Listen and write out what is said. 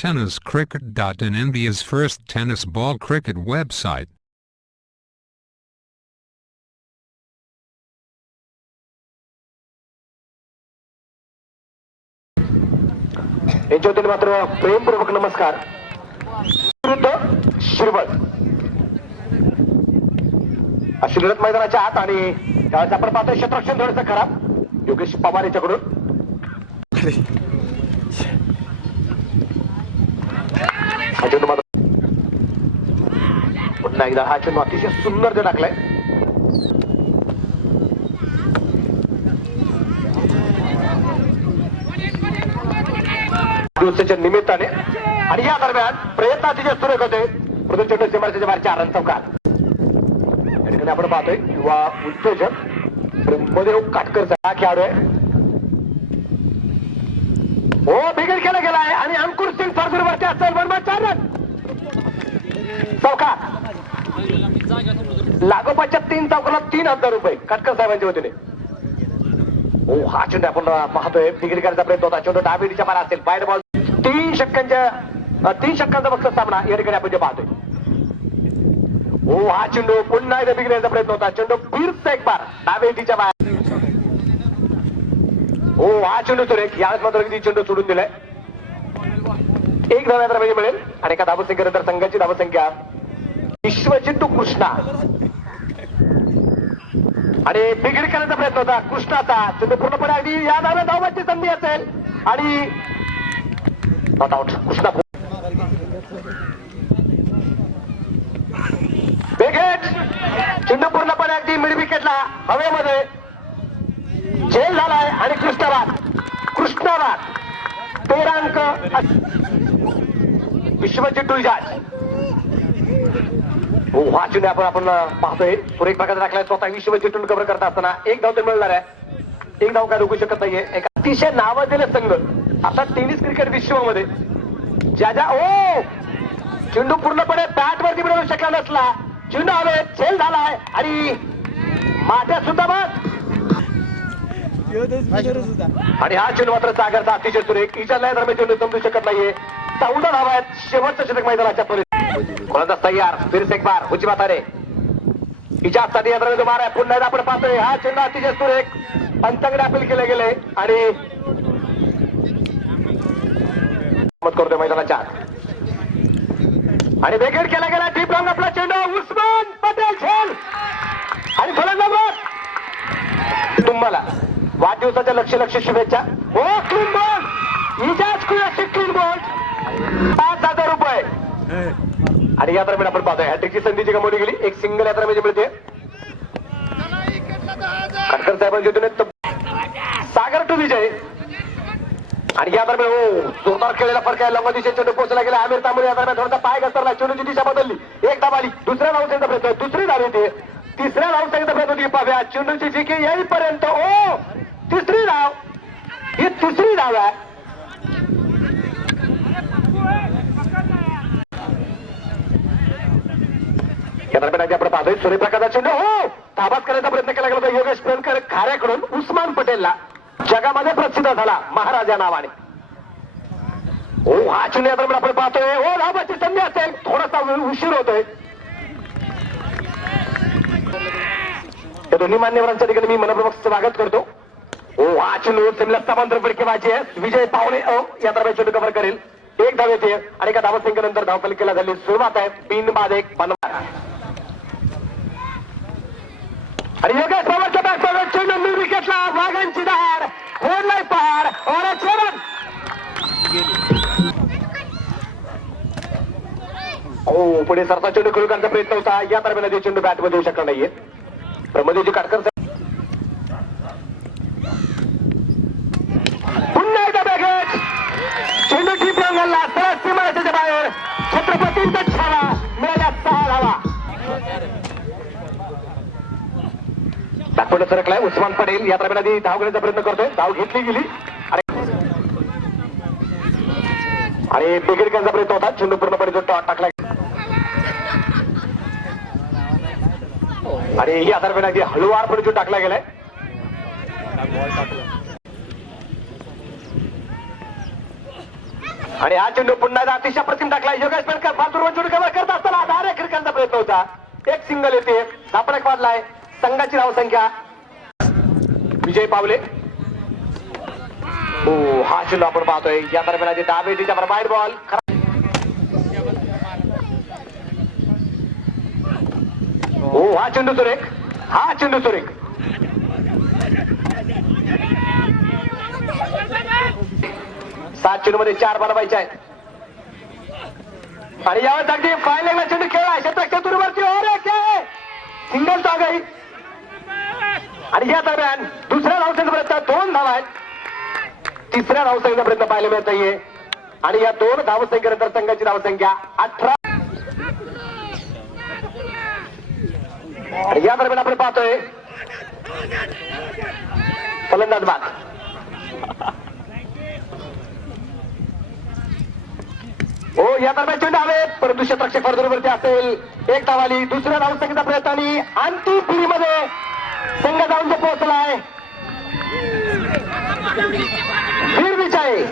TennisCricket.in, India's first tennis ball cricket website. यांच्यावतीने मात्र प्रेमपूर्वक नमस्कार. विरुद्ध शिरवळ अशी लढत मैदानाच्या आत आणि त्यावेळेस आपण पाहतोय क्षेत्ररक्षण थोडंसं खराब योगेश पवार याच्याकडून. पुन्हा एकदा हा चेंडू अतिशय सुंदर जे टाकलाय. दिवसाच्या निमित्ताने आणि या दरम्यान प्रयत्न अतिशय सुरेख होते. प्रथम चेंडू सीमारेषेच्या बाहेर 4 चौकार. या ठिकाणी आपण पाहतोय युवा उद्योजक ब्रह्मदेव काटकरचा खेळाडू आहे. हो बिघड केला गेलाय आणि अंकुर सिंग फॉर्मवरती असेल. 4 रन चौकार. लागोपाठच्या 3 चौकाला 3,000 रुपये काटकर साहेबांच्या वतीने. हो हा चेंडू आपण पाहतोय बिघड करण्याचा प्रयत्न होता. चेंडू डावीच्या बाहेर असेल. बाहेर बॉल 3 षटकांचा फक्त सामना या ठिकाणी आपण जे पाहतोय. हो हा चेंडू पुन्हा एकदा बिघडण्याचा प्रयत्न होता. चेंडू फिरचा एक बार डावीच्या बाहेर. हो हा चेंडू सुरेख. यावेळेस मात्र किती चेंडू सोडून दिलाय. 1 धाव मिळेल आणि एका धावसंख्येनंतर संघाची धावसंख्या विश्वजितू कृष्णा आणि बिघड करण्याचा प्रयत्न होता कृष्णाचा. चेंडू पूर्णपणे अगदी या धाव्या धावाची संधी असेल आणि नॉट आउट. कृष्णा विकेट. चेंडू पूर्णपणे अगदी मिड विकेटला हवेमध्ये झेल झालाय आणि कृष्णाबाद 13 अंक विश्वजित टुलजाज. हो हा चेंडू आपण पाहतोय सुरेख प्रकारे टाकलाय. स्वतः विश्वजित टुल कव्हर करत असताना 1 धाव तर मिळणार आहे. 1 धाव काय रोखू शकत नाहीये. एक अतिशय नावाजलेले संघ आता टेनिस क्रिकेट विश्वामध्ये ज्या ओ चेंडू पूर्णपणे बॅट वरती मिळवू शकला नसला. चेंडू आलोय झेल झालाय आणि माट्या सुद्धा बाद आणि हा चेंडू मात्र सागरचा अतिशय सुरेख. इजा लय दरम्यान चेंडू समजू शकत नाहीये. 14 धावा आहेत. शेवटचं षटक मैदानाच्या कोणाचा तयार. फिर एक बार उची बात आहे. इजासाठी जो मार आहे. पुन्हा आपण पाहतोय हा चेंडू अतिशय सुरेख. पंचांकडे अपील केले गेले आणि मत करतोय मैदानाच्या आणि बेगेड केला गेला. डीप रॉंग आपला चेंडू. उस्मान पटेल झेल आणि फलंदाज तुम्हाला वाढदिवसाच्या लक्ष शुभेच्छा. हो clean ball Ijaz clean ball 5,000 रुपये आणि या दरम्यान आपण पाहतोय हॅट्रिकची संधीची गमावली गेली. एक सिंगल या दरम्यान मिळते काटकर साहेबांच्या सागर टू विजय आणि या दरम्यान हो जोरदार खेळलेला फरक आहे. लंबा दिशेने चेंडू पोहोचला गेला. आमिर तांबळे या दरम्यान थोडासा पाय घसरला. चेंडूची दिशा बदलली. 1 धाव आली. दुसऱ्या धावसंख्येचा प्रयत्न. दुसरी धाव येते. तिसऱ्या धावसंख्येचा प्रयत्न होती. पाहूया चेंडूची चिकी येईपर्यंत ओ तिसरी धाव. ही तिसरी धाव आहे. या दरम्यान आपण पाहतोय सूर्यप्रकाशचा चेंडू. हो ताबास करण्याचा प्रयत्न केला गेला योगेश प्रेमकर खाऱ्याकडून उस्मान पटेलला जगामध्ये प्रसिद्ध झाला महाराज या नावाने. हो हा चेंडू या दरम्यान आपण पाहतोय. हो धावाची संधी असेल. थोडासा उशीर होतोय. या दोन्ही मान्यवरांच्या ठिकाणी मी मनपूर्वक स्वागत करतो. हो हा चेंडू सिमला समांतर फटकेबाजी आहे. विजय पावणे या दरम्यान चेंडू कव्हर करेल. 1 धाव येते आणि एका धावसंख्येनंतर धावफलकेला झाली सुरुवात आहे. 3 बाद 1 बनवा आणि योगेश पवारच्या बॅटवर चेंडू मिड विकेटला. वाघांची धाड फोडलाय पार और रन. हो पुढे सरसा चेंडू खेळू करण्याचा प्रयत्न होता. या दरम्यान चेंडू बॅटमध्ये येऊ शकला नाहीये. प्रमोदजी काटकर पुन्हा एकदा बॅगेट. चेंडू डीप रंगाला सरळ सीमारेषेच्या बाहेर. छत्रपतींचा छावा मिळाल्या 6 धावा. बॅकवर्ड सरकलाय. उस्मान पटेल या दरम्यान आधी धाव घेण्याचा प्रयत्न करतोय. धाव घेतली गेली आणि बिघड करण्याचा प्रयत्न होता. चेंडू पूर्णपणे जो टाकला आणि या दरम्यान अगदी हळूवारपणे जो टाकला गेलाय. आणि हा चेंडू पुन्हा एकदा अतिशय प्रतिम टाकला. योगेश पेडकर फालतूर चेंडू कव्हर करत असताना डायरेक्ट खिडक्यांचा प्रयत्न होता. एक सिंगल येते. धापडक वाढलाय. संघाची धावसंख्या विजय पावले. हो हा चेंडू आपण पाहतोय या दरम्यान डावे टीच्या वाईड बॉल. हो हा चेंडू सुरेख. हा चेंडू सुरेख. सात चेंडू मध्ये 4 बॉल पाहिजे आहेत. आणि यावेळेस अगदी फायनलला चेंडू खेळला. शतक चतुर्वर्ती सिंगल तागाई. आणि या दरम्यान दुसऱ्या धावसंख्येचा प्रयत्न 2 धावा आहेत. तिसऱ्या धावसंख्येचा प्रयत्न पाहायला मिळत नाहीये. आणि या 2 धावसंख्येनंतर संघाची धावसंख्या 18. आणि या दरम्यान आपण पाहतोय फलंदाज बाद. हो या दरम्यान चेंडू हवे परंतु क्षेत्ररक्षक फरदूरवरती असेल. एक धावाली. दुसऱ्या धावसंख्येचा प्रयत्न आणि अंतिम फेरीमध्ये संघ जाऊन जो पोहोचलाय. फिर विजय